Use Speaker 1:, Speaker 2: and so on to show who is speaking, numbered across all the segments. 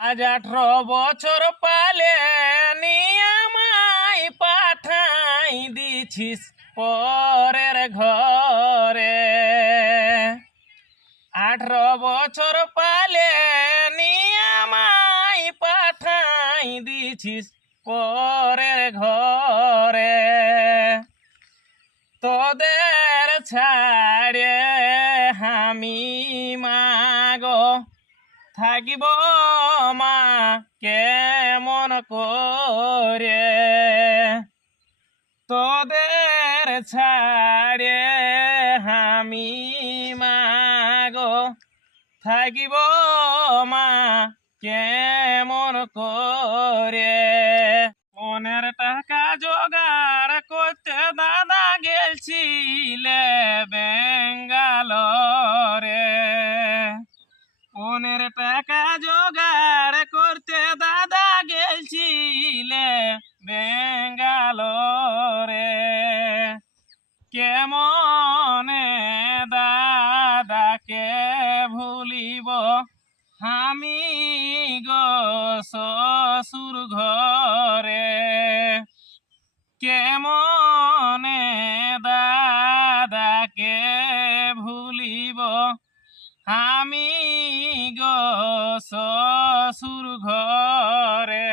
Speaker 1: আজ আঠারো বছর পালে নিয়ামাই পাঠাই দিছিস পরের ঘরে। আঠারো বছর পালে নিয়ামাই পাঠাই দিছিস পরের ঘরে। তোদের ছাড়ে আমি মাগো থাকিব মা কেমন করে? তোদের ছাড়ে আমি মাগো থাকিব মা কেমন করে? মনের টাকা জোগাড় করতে দাদা গেছিলে মনের টাকা জোগাড় করতে দাদা গেছিলে বেঙ্গালোরে। কেমনে দাদাকে ভুলিব? আমি গো শ্বশুর ঘরে। কেমনে দাদাকে ভুলিব? আমি গো শ্বশুর ঘরে।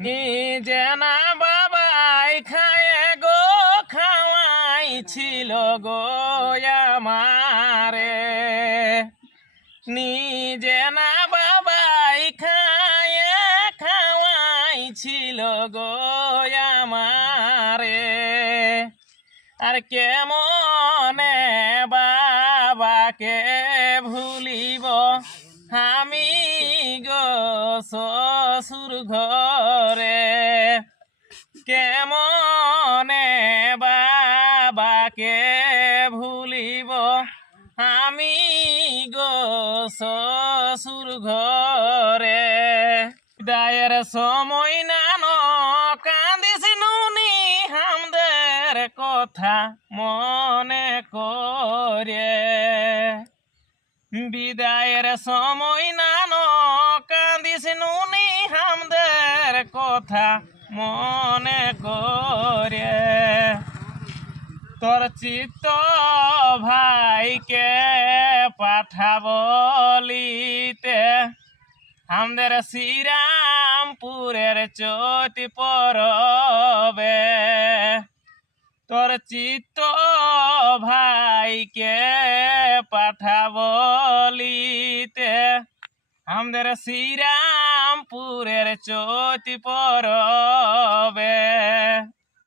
Speaker 1: নিজে না বাবাই খায় গো খাওয়াই ছিল গো আমারে। নিজে না বাবাই খায় খাওয়াই ছিল গো আমারে। আর কেমনে বাবাকে ভুলিব। আমি গো শ্বশুর ঘরে। কেমনে বাবাকে ভুলিব? আমি গো শ্বশুর ঘরে। দায়ের সময় নানো কান্দিস নুনি হামদের কথা মনে করে। বিদায়ের সময় নানো কান্দিস নুনি হামদের কথা মনে করে। তোর চিত্ত ভাইকে পাঠাবলিতে আমাদের শ্রীরামপুরের চতি পরবে। তোর চিত্ত ভাইকে কথা বলিতে আমাদের শ্রীরামপুরের চতি পরবে।